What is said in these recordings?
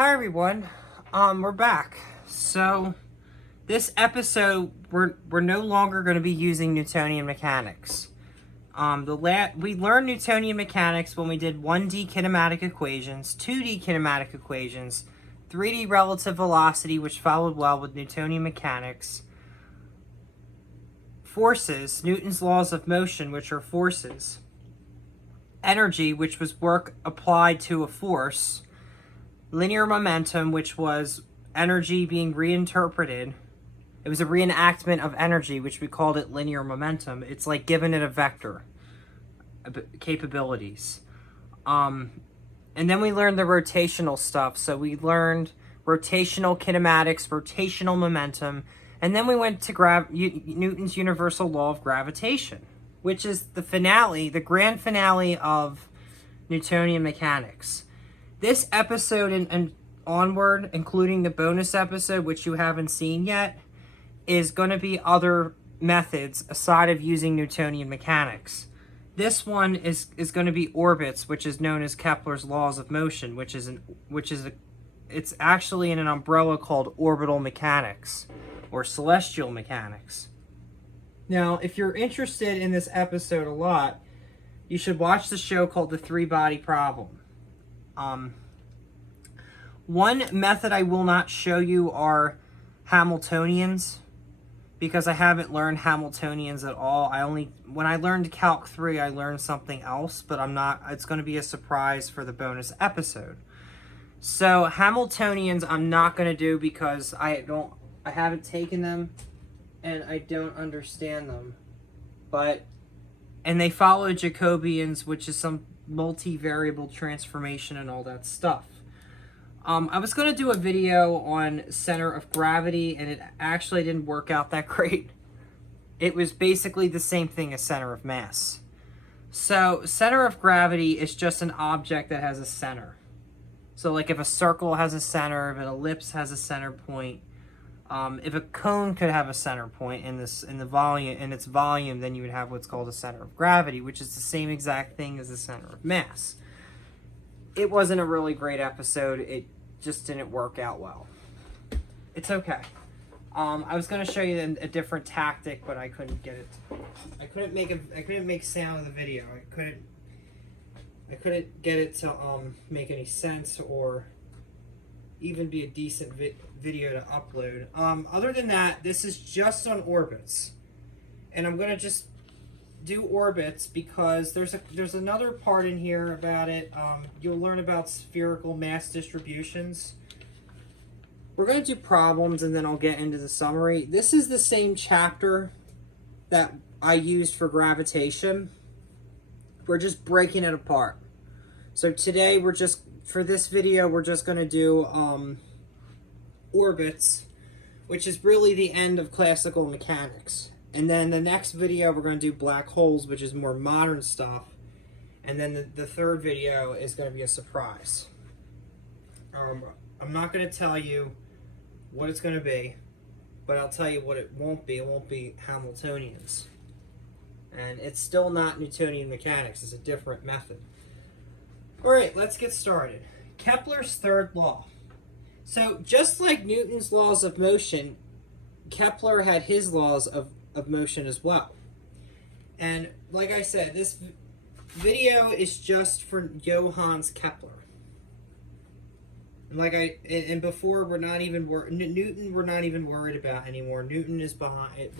Hi everyone, we're back. So this episode, we're no longer going to be using Newtonian mechanics. We learned Newtonian mechanics when we did 1D kinematic equations, 2D kinematic equations, 3D relative velocity, which followed well with Newtonian mechanics, forces, Newton's laws of motion, which are forces, energy, which was work applied to a force, linear momentum, which was energy being reinterpreted. It was a reenactment of energy, which we called it linear momentum. It's like giving it a vector capabilities. And then we learned the rotational stuff. So we learned rotational kinematics, rotational momentum, and then we went to Newton's universal law of gravitation, which is the finale, the grand finale of Newtonian mechanics. This episode and onward, including the bonus episode, which you haven't seen yet, is going to be other methods aside of using Newtonian mechanics. This one is going to be orbits, which is known as Kepler's laws of motion, it's actually in an umbrella called orbital mechanics or celestial mechanics. Now, if you're interested in this episode a lot, you should watch the show called The Three-Body Problem. One method I will not show you are Hamiltonians, because I haven't learned Hamiltonians at all. When I learned Calc 3, I learned something else, but it's going to be a surprise for the bonus episode. So Hamiltonians I'm not going to do because I haven't taken them and I don't understand them. And they follow Jacobians, which is some multivariable transformation and all that stuff. I was going to do a video on center of gravity, and it actually didn't work out that great. It was basically the same thing as center of mass. So center of gravity is just an object that has a center. So like if a circle has a center, if an ellipse has a center point, if a cone could have a center point in its volume, then you would have what's called a center of gravity, which is the same exact thing as the center of mass. It wasn't a really great episode. It just didn't work out well. It's okay. I was going to show you a different tactic, but I couldn't get it. I couldn't make sound in the video. I couldn't get it to make any sense or even be a decent video to upload. Other than that, this is just on orbits, and I'm going to just do orbits because there's another part in here about it. You'll learn about spherical mass distributions. We're going to do problems and then I'll get into the summary. This is the same chapter that I used for gravitation. We're just breaking it apart. So today for this video we're just going to do orbits, which is really the end of classical mechanics. And then the next video, we're going to do black holes, which is more modern stuff. And then the third video is going to be a surprise. I'm not going to tell you what it's going to be, but I'll tell you what it won't be. It won't be Hamiltonians. And it's still not Newtonian mechanics. It's a different method. All right, let's get started. Kepler's third law. So just like Newton's laws of motion, Kepler had his laws of motion as well. And like I said, this video is just for Johannes Kepler. And before we're not even Newton we're not even worried about anymore. Newton is behind it.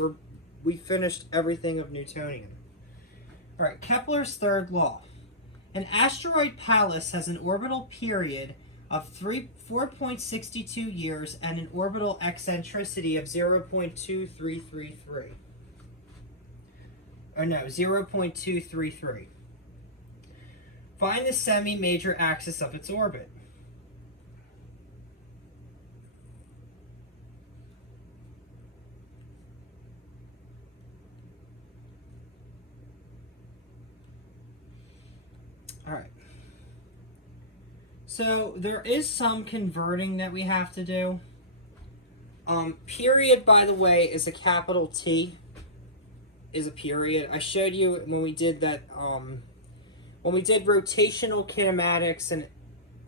We finished everything of Newtonian. All right, Kepler's third law. An asteroid Pallas has an orbital period of 4.62 years and an orbital eccentricity of 0.2333. Or no, 0.233. Find the semi-major axis of its orbit. All right. So there is some converting that we have to do. Period, by the way, is a capital T. Is a period. I showed you when we did that. When we did rotational kinematics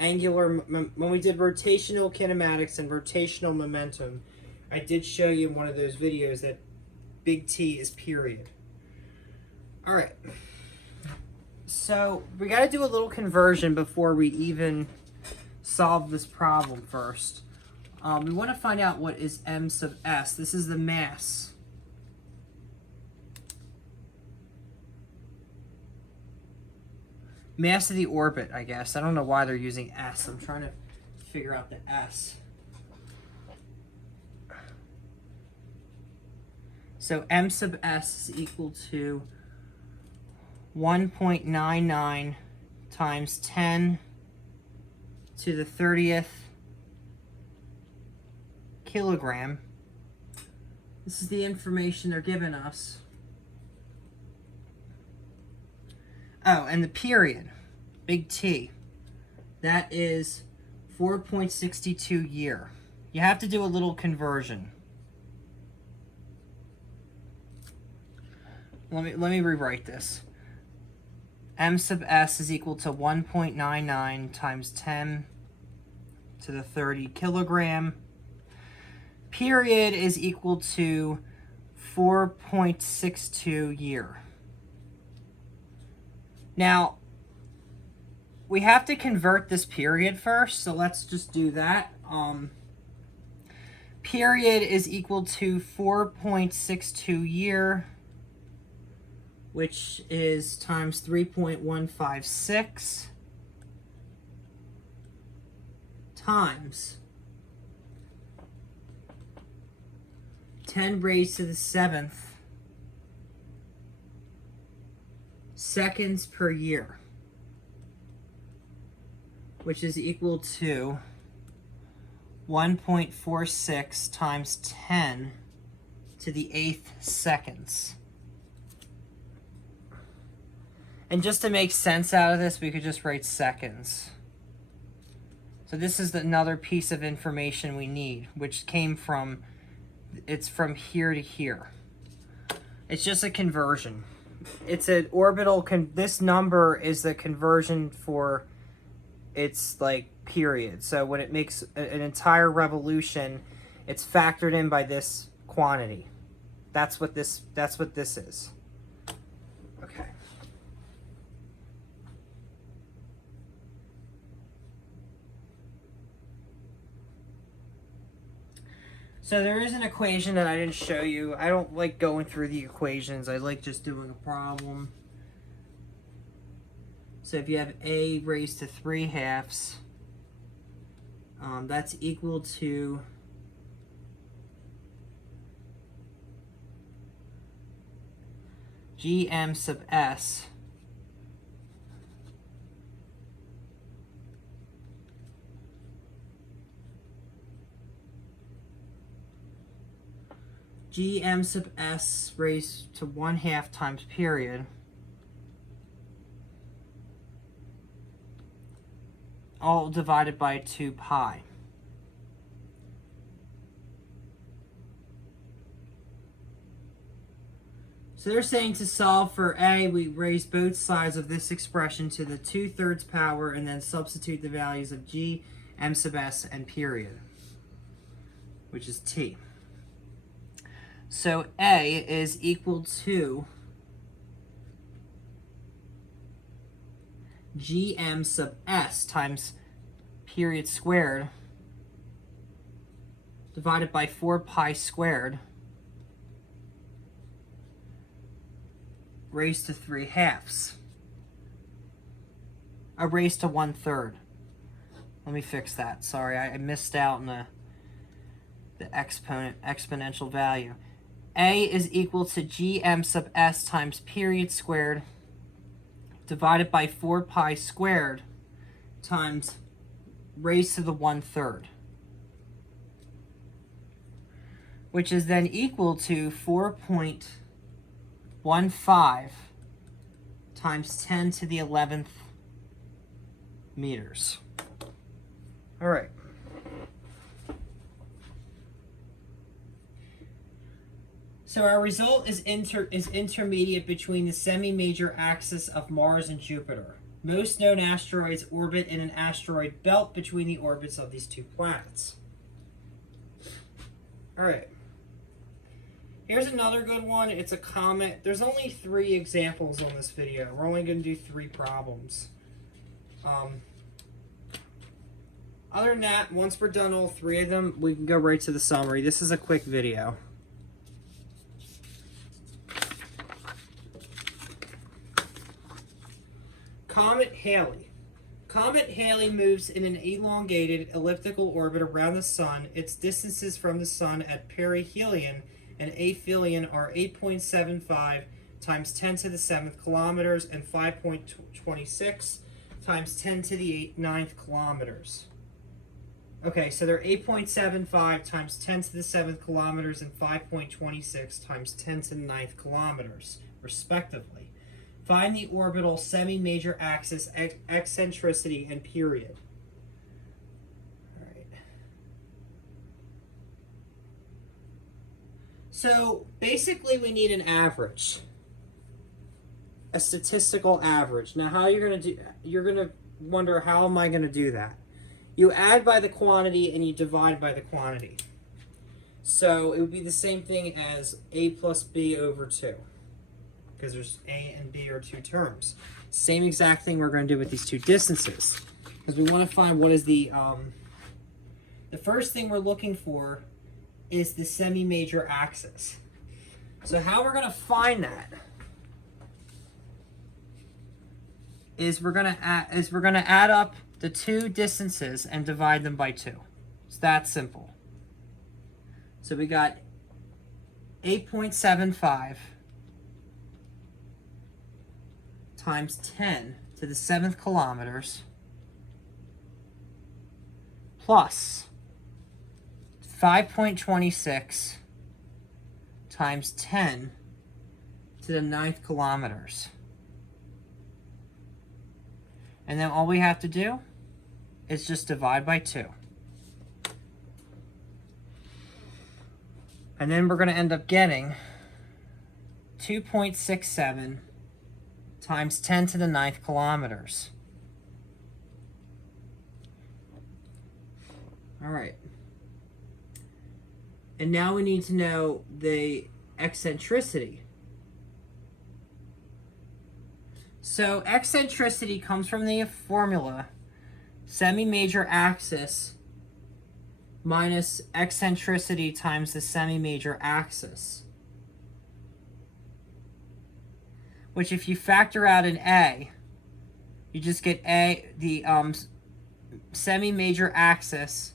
when we did rotational kinematics and rotational momentum, I did show you in one of those videos that big T is period. All right. So we got to do a little conversion before we even solve this problem first. We want to find out what is m sub s. This is the mass. Mass of the orbit, I guess. I don't know why they're using s. I'm trying to figure out the s. So m sub s is equal to 1.99 times 10 to the 30th kilogram. This is the information they're giving us. Oh, and the period, big T, that is 4.62 year. You have to do a little conversion. Let me rewrite this. M sub s is equal to 1.99 times 10 to the 30 kilogram. Period is equal to 4.62 year. Now, we have to convert this period first, so let's just do that. Period is equal to 4.62 year, which is times 3.156 times 10 raised to the 7th seconds per year, which is equal to 1.46 times 10 to the 8th seconds. And just to make sense out of this, we could just write seconds. So this is another piece of information we need, which came from, it's from here to here. It's just a conversion. It's an orbital, this number is the conversion for its like period. So when it makes an entire revolution, it's factored in by this quantity. That's what this is. Okay. So there is an equation that I didn't show you. I don't like going through the equations. I like just doing a problem. So if you have a raised to 3/2, that's equal to gm sub s gm sub s raised to 1/2 times period, all divided by 2 pi. So they're saying to solve for a, we raise both sides of this expression to the 2/3 power and then substitute the values of g, m sub s, and period, which is t. So a is equal to gm sub s times period squared divided by 4 pi squared raised to 3/2. Raised to 1/3. Let me fix that. Sorry, I missed out on the exponential value. A is equal to gm sub s times period squared divided by 4 pi squared times raised to the 1/3, which is then equal to 4.15 times 10 to the 11th meters. All right. So our result is intermediate between the semi-major axis of Mars and Jupiter. Most known asteroids orbit in an asteroid belt between the orbits of these two planets. All right. Here's another good one. It's a comet. There's only 3 examples on this video. We're only going to do 3 problems. Other than that, once we're done all 3 of them, we can go right to the summary. This is a quick video. Comet Halley. Comet Halley moves in an elongated elliptical orbit around the Sun. Its distances from the Sun at perihelion and aphelion are 8.75 times 10 to the 7th kilometers and 5.26 times 10 to the 9th kilometers. Okay, so they're 8.75 times 10 to the 7th kilometers and 5.26 times 10 to the 9th kilometers, respectively. Find the orbital semi-major axis eccentricity and period. All right. So basically we need an average. A statistical average. Now how you're going to wonder, how am I going to do that? You add by the quantity and you divide by the quantity. So it would be the same thing as a plus b over 2. Because there's a and b are 2 terms. Same exact thing we're going to do with these 2 distances. Because we want to find what is the first thing we're looking for is the semi-major axis. So how we're going to find that is we're going to add up the 2 distances and divide them by 2. It's that simple. So we got 8.75 times 10 to the 7th kilometers plus 5.26 times 10 to the 9th kilometers. And then all we have to do is just divide by 2. And then we're going to end up getting 2.67 times 10 to the 9th kilometers. All right. And now we need to know the eccentricity. So eccentricity comes from the formula semi-major axis minus eccentricity times the semi-major axis. Which if you factor out an a, you just get the semi-major axis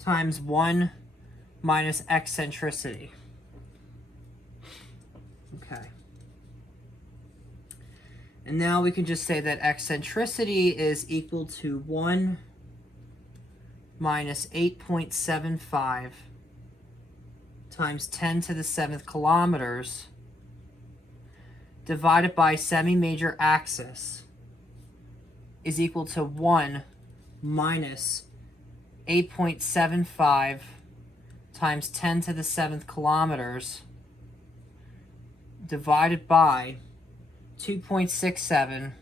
times 1 minus eccentricity. Okay. And now we can just say that eccentricity is equal to 1 minus 8.75 times 10 to the 7th kilometers divided by semi-major axis is equal to 1 minus 8.75 times 10 to the 7th kilometers divided by 2.67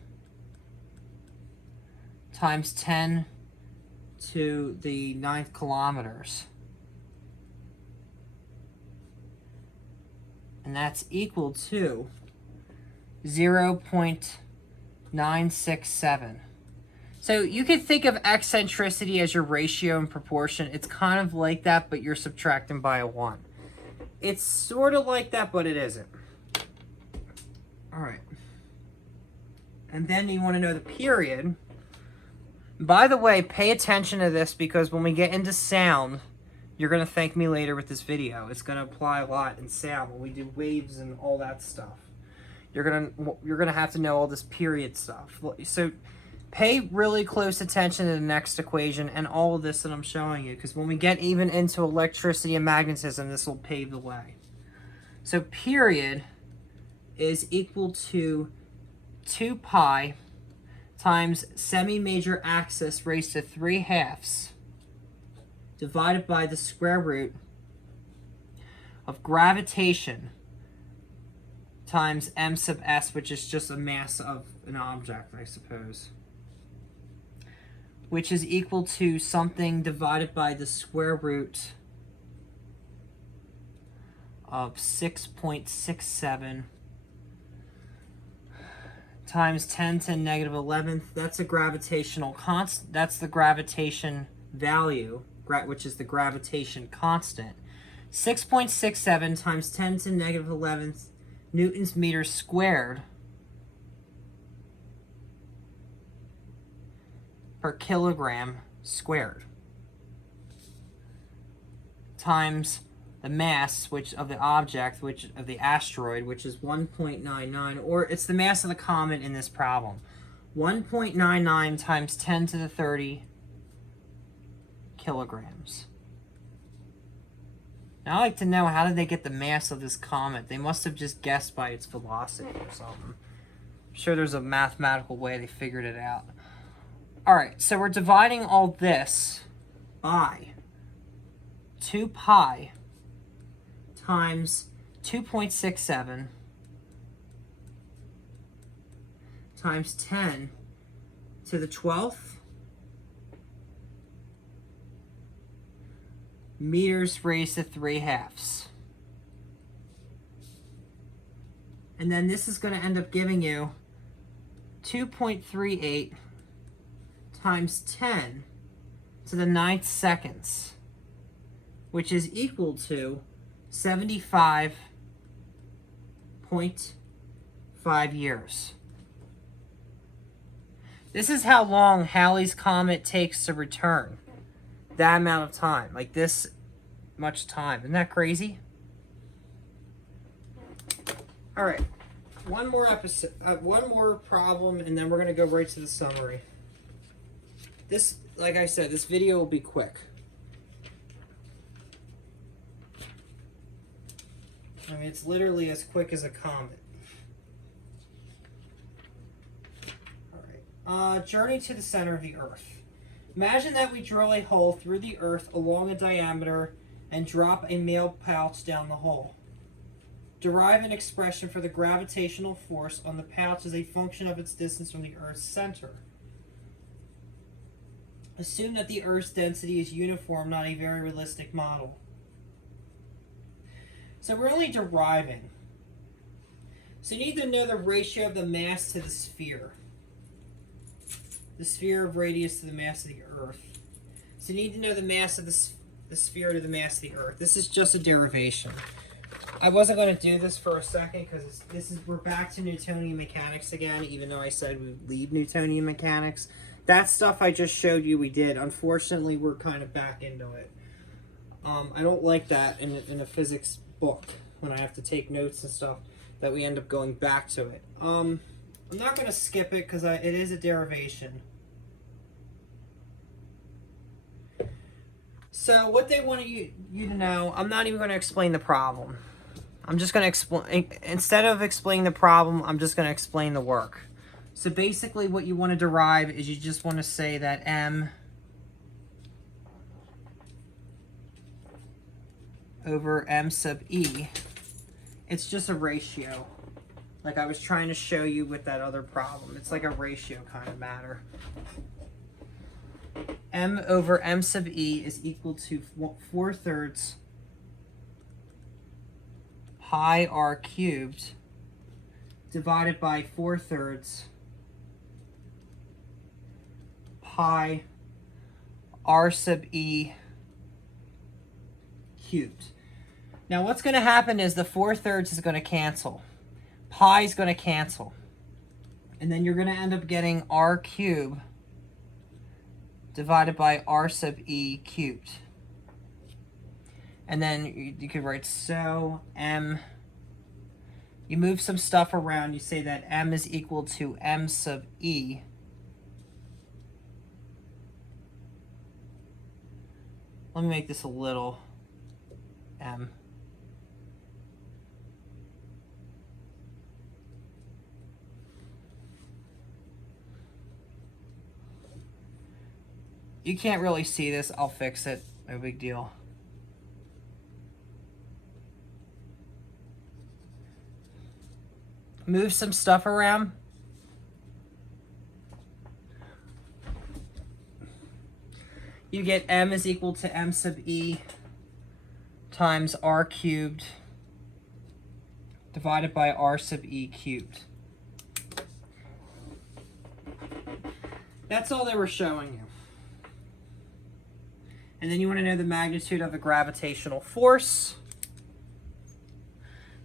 times 10 to the 9th kilometers. And that's equal to 0.967. So you could think of eccentricity as your ratio and proportion. It's kind of like that, but you're subtracting by a 1. It's sort of like that, but it isn't. All right. And then you want to know the period. By the way, pay attention to this because when we get into sound, you're going to thank me later with this video. It's going to apply a lot in sound when we do waves and all that stuff. You're going to have to know all this period stuff. So pay really close attention to the next equation and all of this that I'm showing you, because when we get even into electricity and magnetism, this will pave the way. So period is equal to 2 pi times semi-major axis raised to 3/2 divided by the square root of gravitation times m sub s, which is just a mass of an object, I suppose, which is equal to something divided by the square root of 6.67 times 10 to the negative 11th. That's a gravitational constant. That's the gravitation value, which is the gravitation constant. 6.67 times 10 to the negative 11th newtons meters squared per kilogram squared times the mass of the object, which of the asteroid, which is 1.99, or it's the mass of the comet in this problem. 1.99 times 10 to the 30 kilograms. Now I'd like to know, how did they get the mass of this comet? They must have just guessed by its velocity or something. I'm sure there's a mathematical way they figured it out. Alright, so we're dividing all this by 2 pi times 2.67 times 10 to the 12th meters raised to 3/2. And then this is going to end up giving you 2.38 times 10 to the 9th seconds, which is equal to 75.5 years. This is how long Halley's Comet takes to return. That amount of time. Like this much time. Isn't that crazy? Alright. One more episode. One more problem, and then we're going to go right to the summary. This, like I said, this video will be quick. I mean, it's literally as quick as a comet. Alright. Journey to the center of the Earth. Imagine that we drill a hole through the Earth along a diameter and drop a mail pouch down the hole. Derive an expression for the gravitational force on the pouch as a function of its distance from the Earth's center. Assume that the Earth's density is uniform, not a very realistic model. So we're only deriving. So you need to know the ratio of the mass to the sphere. The sphere of radius to the mass of the Earth. So you need to know the mass of the sphere to the mass of the Earth. This is just a derivation. I wasn't going to do this for a second because we're back to Newtonian mechanics again, even though I said we would leave Newtonian mechanics. That stuff I just showed you we did. Unfortunately, we're kind of back into it. I don't like that in a physics book when I have to take notes and stuff, that we end up going back to it. I'm not going to skip it because it is a derivation. So what they want you to know, I'm not even going to explain the problem. I'm just going to explain, instead of explaining the problem, I'm just going to explain the work. So basically what you want to derive is you just want to say that m over m sub e, it's just a ratio. Like I was trying to show you with that other problem. It's like a ratio kind of matter. M over m sub e is equal to 4/3 pi r cubed divided by 4/3 pi r sub e cubed. Now what's going to happen is the 4/3 is going to cancel. Pi is going to cancel. And then you're going to end up getting r cubed divided by r sub e cubed. And then you could write so m, you move some stuff around, you say that m is equal to m sub e let me make this a little m. You can't really see this, I'll fix it, no big deal. move some stuff around. You get m is equal to m sub e times r cubed divided by r sub e cubed. That's all they were showing you. And then you want to know the magnitude of the gravitational force.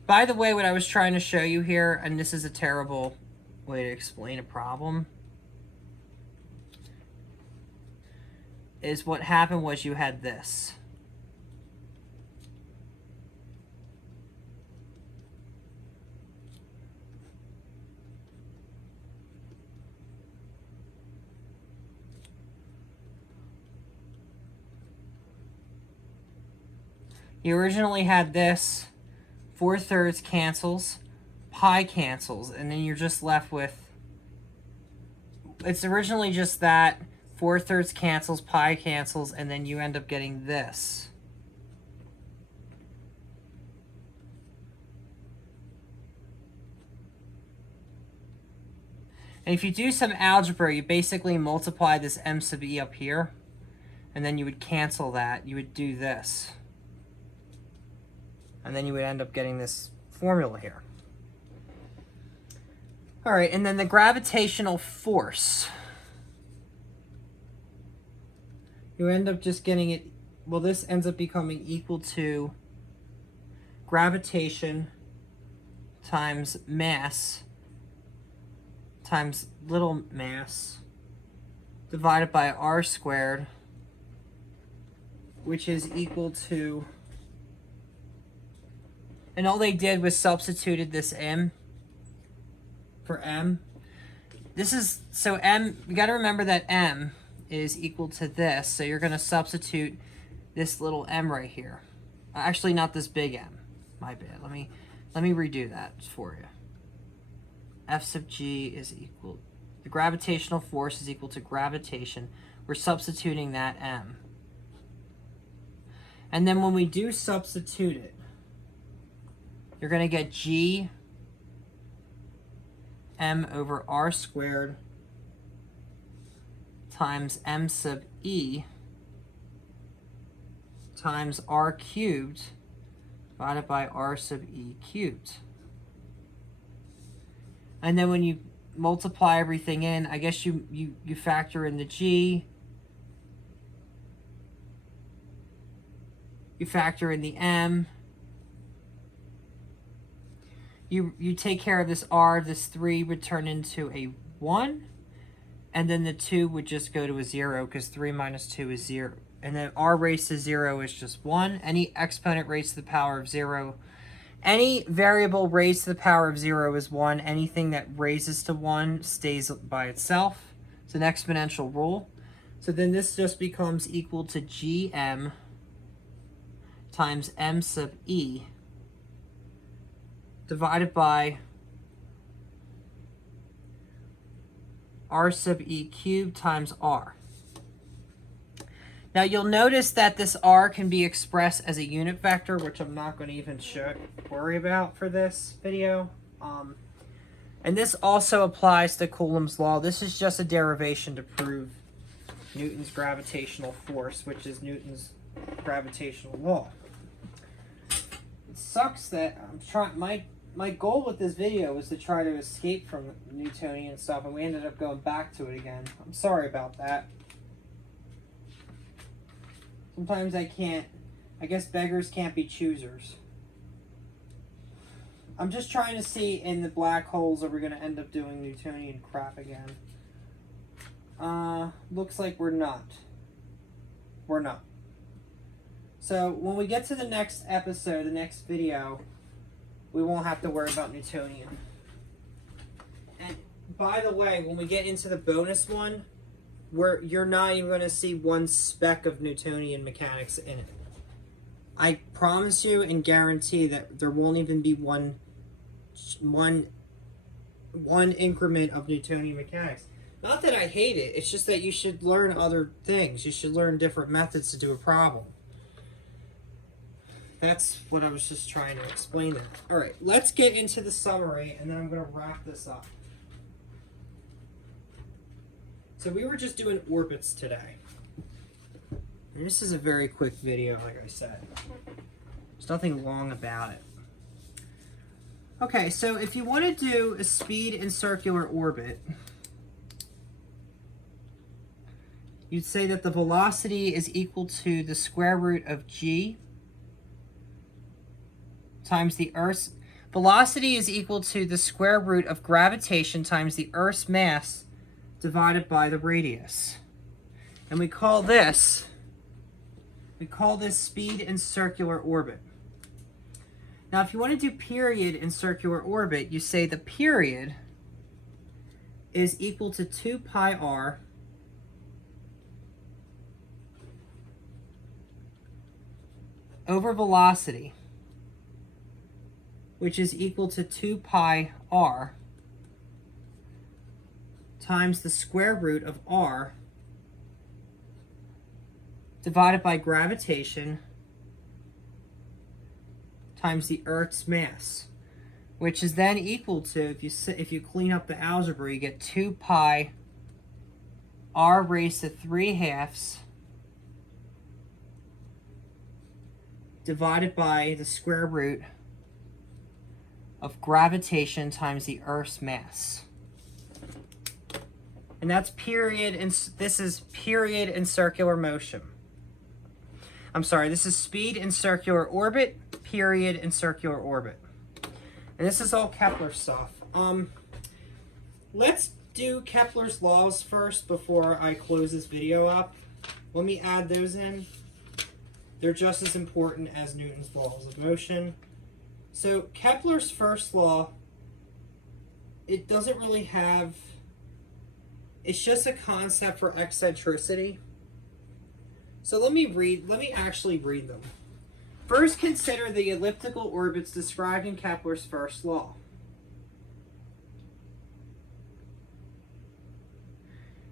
By the way, what I was trying to show you here, and this is a terrible way to explain a problem, is what happened was you had this. You originally had this, 4/3 cancels, pi cancels, and then you're just left with, it's originally just that, 4/3 cancels, pi cancels, and then you end up getting this. And if you do some algebra, you basically multiply this m sub e up here, and then you would cancel that. You would do this. And then you would end up getting this formula here. All right, and then the gravitational force. You end up just getting it, well, this ends up becoming equal to gravitation times mass times little mass divided by r squared, which is equal to, and all they did was substituted this m for m. This is, so m, you got to remember that m is equal to this, so you're going to substitute this little m right here. Actually, not this big m. My bad. Let me redo that for you. F sub g is equal, the gravitational force is equal to gravitation. We're substituting that m. And then when we do substitute it, you're going to get g m over r squared times m sub e times r cubed divided by r sub e cubed. And then when you multiply everything in, I guess you factor in the g, you factor in the m, you take care of this r, this 3 would turn into a 1, and then the 2 would just go to a 0 because 3 minus 2 is 0. And then r raised to 0 is just 1. Any exponent raised to the power of 0, any variable raised to the power of 0 is 1. Anything that raises to 1 stays by itself. It's an exponential rule. So then this just becomes equal to gm times m sub e divided by r sub e cubed times r. Now you'll notice that this r can be expressed as a unit vector, which I'm not going to even worry about for this video. And this also applies to Coulomb's law. This is just a derivation to prove Newton's gravitational force, which is Newton's gravitational law. It sucks that I'm trying, my goal with this video was to try to escape from Newtonian stuff, and we ended up going back to it again. I'm sorry about that. Sometimes I guess beggars can't be choosers. I'm just trying to see in the black holes, are we going to end up doing Newtonian crap again? Looks like we're not. We're not. So when we get to the next episode, the next video, we won't have to worry about Newtonian. And by the way, when we get into the bonus one, you're not even going to see one speck of Newtonian mechanics in it. I promise you and guarantee that there won't even be one increment of Newtonian mechanics. Not that I hate it, it's just that you should learn other things. You should learn different methods to do a problem. That's what I was just trying to explain there. All right, let's get into the summary, and then I'm going to wrap this up. So we were just doing orbits today. And this is a very quick video, like I said. There's nothing long about it. Okay, so if you want to do a speed in circular orbit, you'd say that the velocity is equal to the square root of g times the Earth's... Velocity is equal to the square root of gravitation times the Earth's mass divided by the radius. And we call this speed in circular orbit. Now, if you want to do period in circular orbit, you say the period is equal to 2 pi r over velocity, which is equal to 2 pi r times the square root of r divided by gravitation times the Earth's mass, which is then equal to, if you clean up the algebra, you get 2 pi r raised to 3/2 divided by the square root of gravitation times the Earth's mass. And that's period, and this is period in circular motion. I'm sorry, this is speed in circular orbit, period in circular orbit. And this is all Kepler stuff. Let's do Kepler's laws first before I close this video up. Let me add those in. They're just as important as Newton's laws of motion. So Kepler's first law, it doesn't really have, it's just a concept for eccentricity. So let me actually read them. First, consider the elliptical orbits described in Kepler's first law.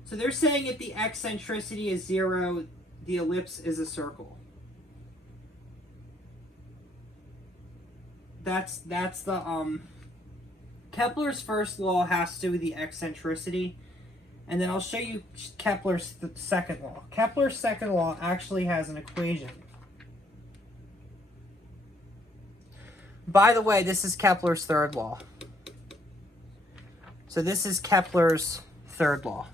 So they're saying if the eccentricity is 0, the ellipse is a circle. That's the Kepler's first law has to do with the eccentricity, and then I'll show you Kepler's second law. Kepler's second law actually has an equation. By the way, this is Kepler's third law. So this is Kepler's third law.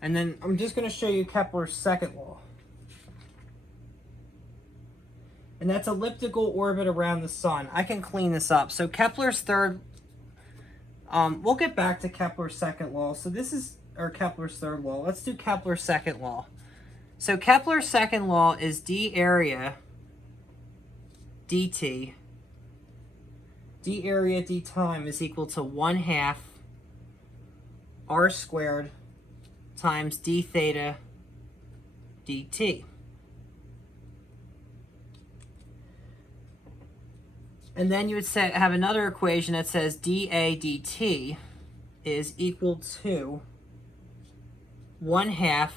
And then I'm just going to show you Kepler's second law. And that's elliptical orbit around the sun. I can clean this up. So Kepler's third, we'll get back to Kepler's second law. So this is, or Kepler's third law. Let's do Kepler's second law. So Kepler's second law is d area dt, d area d time is equal to 1/2 r squared times d theta dt. And then you would have another equation that says dA dt is equal to 1/2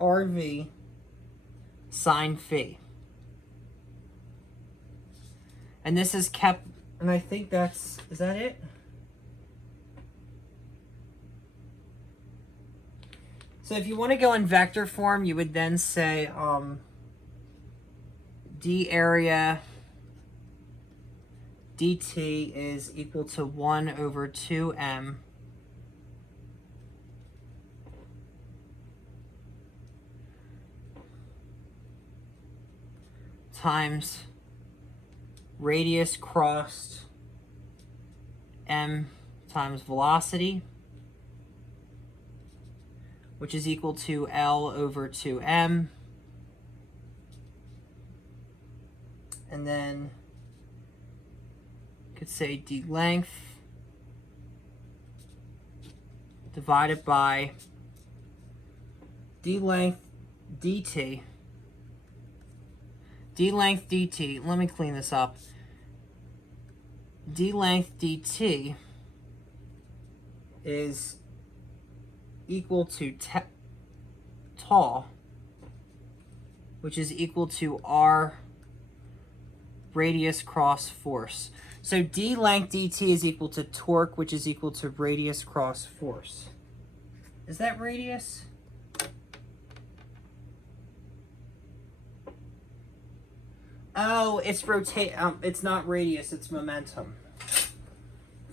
RV sine phi. And this is and I think is that it? So if you want to go in vector form, you would then say d area dt is equal to 1/2m times radius crossed m times velocity, which is equal to L/2m. And then you could say d length divided by d length dt. d length dt, let me clean this up. d length dt is equal to tau, which is equal to r radius cross force. So d length dt is equal to torque, which is equal to radius cross force. Is that radius? Oh, it's it's not radius, it's momentum.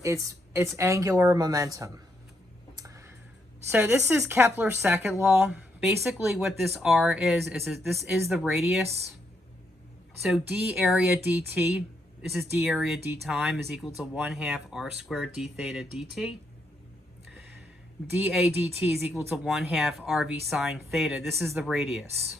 It's angular momentum. So this is Kepler's second law. Basically what this r is this is the radius. So d area dt, this is d area d time, is equal to 1/2 r squared d theta dt. dA dt is equal to 1/2 rv sine theta. This is the radius.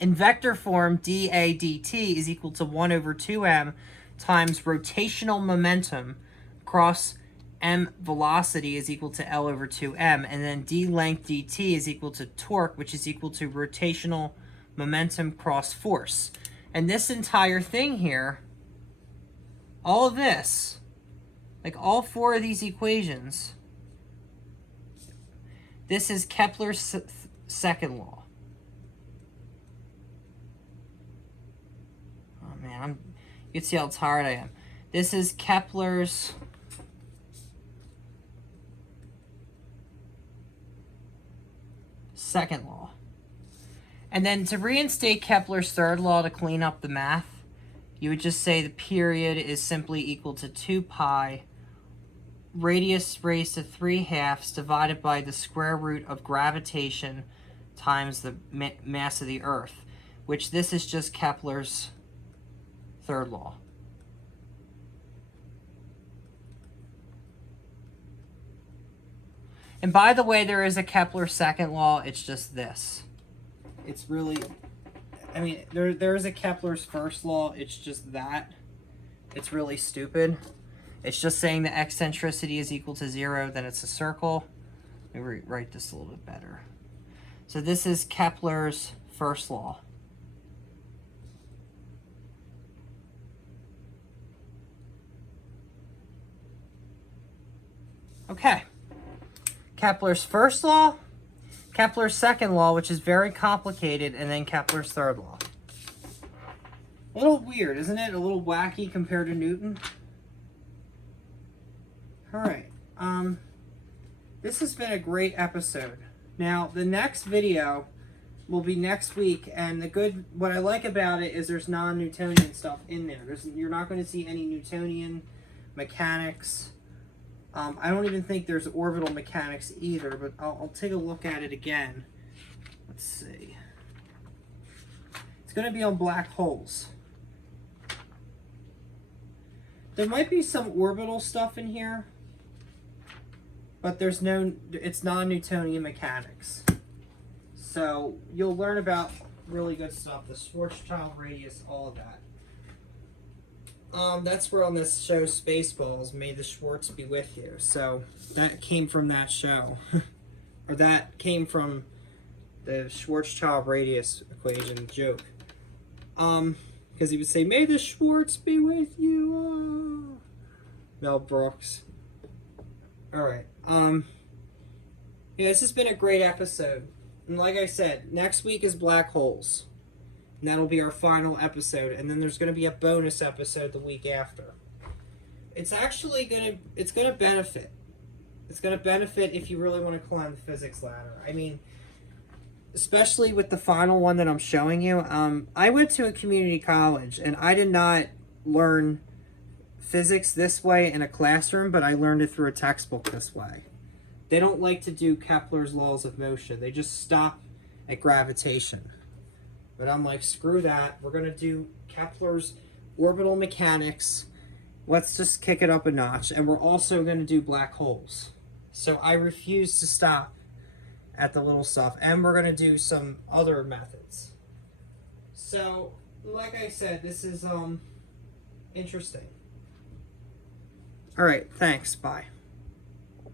In vector form, dA dt is equal to 1/2m times rotational momentum across m velocity is equal to L/2m, and then d length dt is equal to torque, which is equal to rotational momentum cross force. And this entire thing here, all of this, like all four of these equations, this is Kepler's second law. Oh man, you can see how tired I am. This is Kepler's second law. And then to reinstate Kepler's third law, to clean up the math, you would just say the period is simply equal to 2 pi radius raised to 3/2 divided by the square root of gravitation times the mass of the Earth, which this is just Kepler's third law. And by the way, there is a Kepler second law. It's just this. It's really, I mean, there is a Kepler's first law. It's just that. It's really stupid. It's just saying the eccentricity is equal to 0, then it's a circle. Let me write this a little bit better. So this is Kepler's first law. Okay. Kepler's first law, Kepler's second law, which is very complicated, and then Kepler's third law. A little weird, isn't it? A little wacky compared to Newton. All right. This has been a great episode. Now, the next video will be next week, and what I like about it is there's non-Newtonian stuff in there. You're not going to see any Newtonian mechanics. I don't even think there's orbital mechanics either, but I'll take a look at it again. Let's see. It's going to be on black holes. There might be some orbital stuff in here, but it's non-Newtonian mechanics. So you'll learn about really good stuff, the Schwarzschild radius, all of that. That's where on this show Spaceballs, May the Schwartz be with you. So that came from that show. Or that came from the Schwarzschild radius equation joke. Because he would say, May the Schwartz be with you. Mel Brooks. Alright. Yeah, this has been a great episode. And like I said, next week is black holes. And that'll be our final episode. And then there's going to be a bonus episode the week after. It's actually going to benefit. It's going to benefit if you really want to climb the physics ladder. I mean, especially with the final one that I'm showing you. I went to a community college, and I did not learn physics this way in a classroom, but I learned it through a textbook this way. They don't like to do Kepler's laws of motion. They just stop at gravitation. But I'm like, screw that. We're going to do Kepler's orbital mechanics. Let's just kick it up a notch. And we're also going to do black holes. So I refuse to stop at the little stuff. And we're going to do some other methods. So, like I said, this is interesting. All right, thanks. Bye.